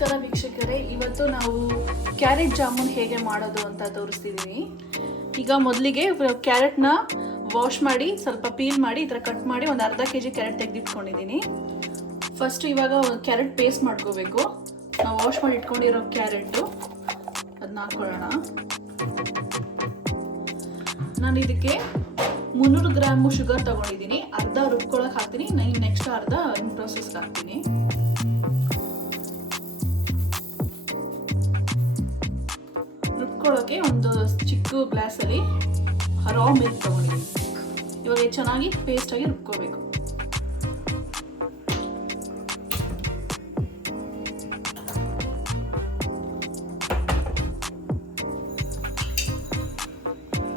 ನಮಸ್ಕಾರ ವೀಕ್ಷಕರೇ, ಇವತ್ತು ನಾವು ಕ್ಯಾರೆಟ್ ಜಾಮೂನ್ ಹೇಗೆ ಮಾಡೋದು ಅಂತ ತೋರಿಸ್ತಿದ್ದೀನಿ. ಈಗ ಮೊದಲಿಗೆ ಕ್ಯಾರೆಟ್ನ ವಾಶ್ ಮಾಡಿ ಸ್ವಲ್ಪ ಪೀಲ್ ಮಾಡಿ ಈ ಥರ ಕಟ್ ಮಾಡಿ ಒಂದು ಅರ್ಧ kg ಕ್ಯಾರೆಟ್ ತೆಗೆದಿಟ್ಕೊಂಡಿದ್ದೀನಿ. ಫಸ್ಟ್ ಇವಾಗ ಕ್ಯಾರೆಟ್ ಪೇಸ್ಟ್ ಮಾಡ್ಕೋಬೇಕು. ನಾವು ವಾಶ್ ಮಾಡಿ ಇಟ್ಕೊಂಡಿರೋ ಕ್ಯಾರೆಟು ಅದನ್ನ ಹಾಕೊಳ್ಳೋಣ. ನಾನು ಇದಕ್ಕೆ 300 ಗ್ರಾಮ್ ಶುಗರ್ ತಗೊಂಡಿದ್ದೀನಿ. ಅರ್ಧ ರುಬ್ಕೊಳಕ್ಕೆ ಹಾಕ್ತೀನಿ, ನೆಕ್ಸ್ಟ್ ಅರ್ಧ ಪ್ರೊಸೆಸ್ಗೆ ಹಾಕ್ತೀನಿ. ರುಬ್ಕೊಳ್ಳೋಕೆ ಒಂದು ಚಿಕ್ಕ ಗ್ಲಾಸಲ್ಲಿ ರಾ ಮಿಲ್ಕ್ ತಗೊಂಡಿದ್ದೀನಿ. ಇವಾಗ ಚೆನ್ನಾಗಿ ಪೇಸ್ಟ್ ಆಗಿ ರುಬ್ಕೋಬೇಕು.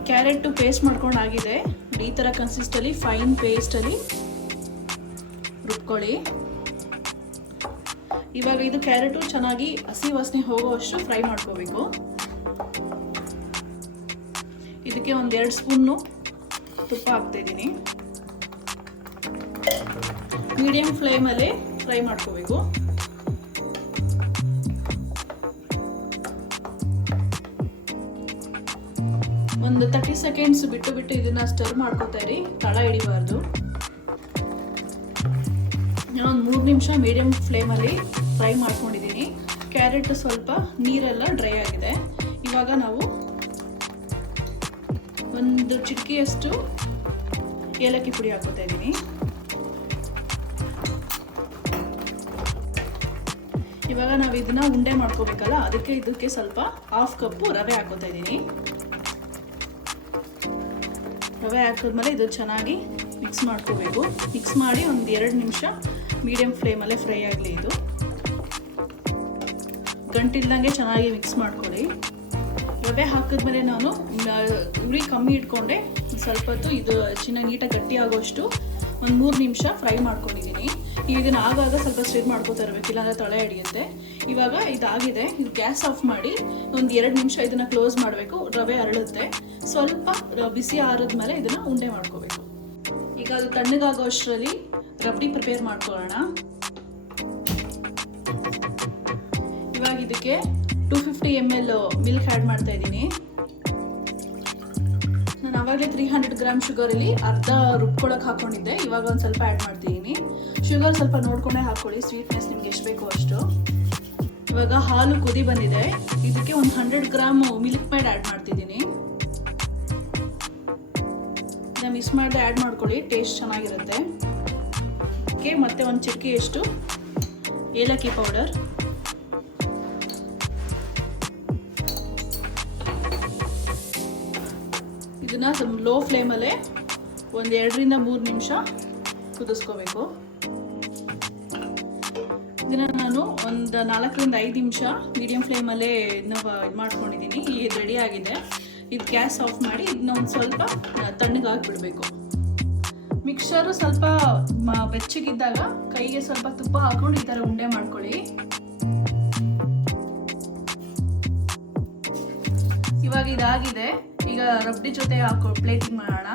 Carrot paste ಮಾಡ್ಕೊಂಡಾಗಿದೆ. ಈ ಥರ ಕನ್ಸಿಸ್ಟಲ್ಲಿ ಫೈನ್ ಪೇಸ್ಟಲ್ಲಿ ರುಬ್ಕೊಳ್ಳಿ. ಇವಾಗ ಇದು ಕ್ಯಾರೆಟು ಚೆನ್ನಾಗಿ ಹಸಿ ವಾಸನೆ ಹೋಗೋವಷ್ಟು ಫ್ರೈ ಮಾಡ್ಕೋಬೇಕು. ಇದಕ್ಕೆ ಒಂದು 2 ಸ್ಪೂನು ತುಪ್ಪ ಹಾಕ್ತಾ ಇದ್ದೀನಿ. ಮೀಡಿಯಂ ಫ್ಲೇಮಲ್ಲಿ ಫ್ರೈ ಮಾಡ್ಕೋಬೇಕು. ಒಂದು 30 ಸೆಕೆಂಡ್ಸ್ ಬಿಟ್ಟು ಇದನ್ನ ಸ್ಟರ್ ಮಾಡ್ಕೋತಾ ಇರಿ, ತಳ ಹಿಡಿಬಾರ್ದು. ಒಂದು 3 ನಿಮಿಷ ಮೀಡಿಯಂ ಫ್ಲೇಮಲ್ಲಿ ಫ್ರೈ ಮಾಡ್ಕೊಂಡಿದ್ದೀನಿ. ಕ್ಯಾರೆಟ್ ಸ್ವಲ್ಪ ನೀರೆಲ್ಲ ಡ್ರೈ ಆಗಿದೆ. ಇವಾಗ ನಾವು ಒಂದು ಚಿಟಿಕೆಯಷ್ಟು ಏಲಕ್ಕಿ ಪುಡಿ ಹಾಕೋತಾ ಇದ್ದೀನಿ. ಇವಾಗ ನಾವು ಇದನ್ನ ಉಂಡೆ ಮಾಡ್ಕೋಬೇಕಲ್ಲ, ಇದಕ್ಕೆ ಸ್ವಲ್ಪ 1/2 ಕಪ್ ರವೆ ಹಾಕೋತಾ ಇದ್ದೀನಿ. ರವೆ ಹಾಕಿದ್ಮೇಲೆ ಇದು ಚೆನ್ನಾಗಿ ಮಿಕ್ಸ್ ಮಾಡ್ಕೋಬೇಕು. ಮಿಕ್ಸ್ ಮಾಡಿ ಒಂದು 2 ನಿಮಿಷ ಮೀಡಿಯಂ ಫ್ಲೇಮಲ್ಲೇ ಫ್ರೈ ಆಗಲಿ. ಇದು ಗಂಟಿಲ್ದಂಗೆ ಚೆನ್ನಾಗಿ ಮಿಕ್ಸ್ ಮಾಡ್ಕೊಳ್ಳಿ. ರವೆ ಹಾಕಿದ್ಮೇಲೆ ನಾನು ಉರಿ ಕಮ್ಮಿ ಇಟ್ಕೊಂಡೆ ಸ್ವಲ್ಪ ಹೊತ್ತು ಇದು ನೀಟಾಗಿ ಗಟ್ಟಿ ಆಗೋಷ್ಟು ಒಂದು 3 ನಿಮಿಷ ಫ್ರೈ ಮಾಡ್ಕೊಂಡಿದ್ದೀನಿ. ಇದನ್ನು ಆಗಾಗ ಸ್ವಲ್ಪ ಸ್ಟಿರ್ ಮಾಡ್ಕೋತಾ ಇರಬೇಕು, ಇಲ್ಲಾಂದರೆ ತಳೆ ಹಿಡಿಯುತ್ತೆ. ಇವಾಗ ಇದಾಗಿದೆ. ಇದು ಗ್ಯಾಸ್ ಆಫ್ ಮಾಡಿ ಒಂದು 2 ನಿಮಿಷ ಇದನ್ನು ಕ್ಲೋಸ್ ಮಾಡಬೇಕು. ರವೆ ಅರಳುತ್ತೆ. ಸ್ವಲ್ಪ ಬಿಸಿ ಆರಿದ್ಮೇಲೆ ಇದನ್ನು ಉಂಡೆ ಮಾಡ್ಕೋಬೇಕು. ಈಗ ಅದು ತಣ್ಣಗಾಗೋ ಅಷ್ಟರಲ್ಲಿ ರಬ್ಡಿ ಪ್ರಿಪೇರ್ ಮಾಡ್ಕೊಳ್ಳೋಣ. ಇವಾಗ ಇದಕ್ಕೆ 250 ml ಮಿಲ್ಕ್ ಆ್ಯಡ್ ಮಾಡ್ತಾ ಇದ್ದೀನಿ. ನಾನು ಆವಾಗಲೇ 300 ಗ್ರಾಮ್ ಶುಗರಲ್ಲಿ ಅರ್ಧ ರುಬ್ಕೊಳಕ್ಕೆ ಹಾಕ್ಕೊಂಡಿದ್ದೆ. ಇವಾಗ ಒಂದು ಸ್ವಲ್ಪ ಆ್ಯಡ್ ಮಾಡ್ತಿದ್ದೀನಿ. ಶುಗರ್ ಸ್ವಲ್ಪ ನೋಡ್ಕೊಂಡೇ ಹಾಕ್ಕೊಳ್ಳಿ, ಸ್ವೀಟ್ನೆಸ್ ನಿಮ್ಗೆ ಎಷ್ಟು ಬೇಕೋ ಅಷ್ಟು. ಇವಾಗ ಹಾಲು ಕುದಿ ಬಂದಿದೆ. ಇದಕ್ಕೆ ಒಂದು 100 ಗ್ರಾಮ್ ಮಿಲ್ಕ್ ಮೇಡ್ ಆ್ಯಡ್ ಮಾಡ್ತಿದ್ದೀನಿ. ನಾನು ಮಿಕ್ಸ್ ಮಾಡದೆ ಆ್ಯಡ್ ಮಾಡ್ಕೊಳ್ಳಿ, ಟೇಸ್ಟ್ ಚೆನ್ನಾಗಿರುತ್ತೆ. ಇದಕ್ಕೆ ಮತ್ತೆ ಒಂದು ಚಿಟಿಕೆಯಷ್ಟು ಏಲಕ್ಕಿ ಪೌಡರ್, ಇದನ್ನ ಲೋ ಫ್ಲೇಮಲ್ಲೇ ಒಂದು 2 ರಿಂದ 3 ನಿಮಿಷ ಕುದಿಸ್ಕೋಬೇಕು. ಇದನ್ನು ನಾನು ಒಂದು 4 ರಿಂದ 5 ನಿಮಿಷ ಮೀಡಿಯಂ ಫ್ಲೇಮಲ್ಲೇ ಇದನ್ನ ಇದು ಮಾಡ್ಕೊಂಡಿದ್ದೀನಿ. ಇದು ರೆಡಿ ಆಗಿದೆ. ಇದು ಗ್ಯಾಸ್ ಆಫ್ ಮಾಡಿ ಇದನ್ನ ಒಂದು ಸ್ವಲ್ಪ ತಣ್ಣಗಾಗಿ ಬಿಡಬೇಕು. ಮಿಕ್ಸರು ಸ್ವಲ್ಪ ಬೆಚ್ಚಗಿದ್ದಾಗ ಕೈಗೆ ಸ್ವಲ್ಪ ತುಪ್ಪ ಹಾಕೊಂಡು ಈ ಥರ ಉಂಡೆ ಮಾಡ್ಕೊಳ್ಳಿ. ಇವಾಗ ಇದಾಗಿದೆ. ಈಗ ರಬ್ಡಿ ಜೊತೆ ಪ್ಲೇಟಿಂಗ್ ಮಾಡೋಣ.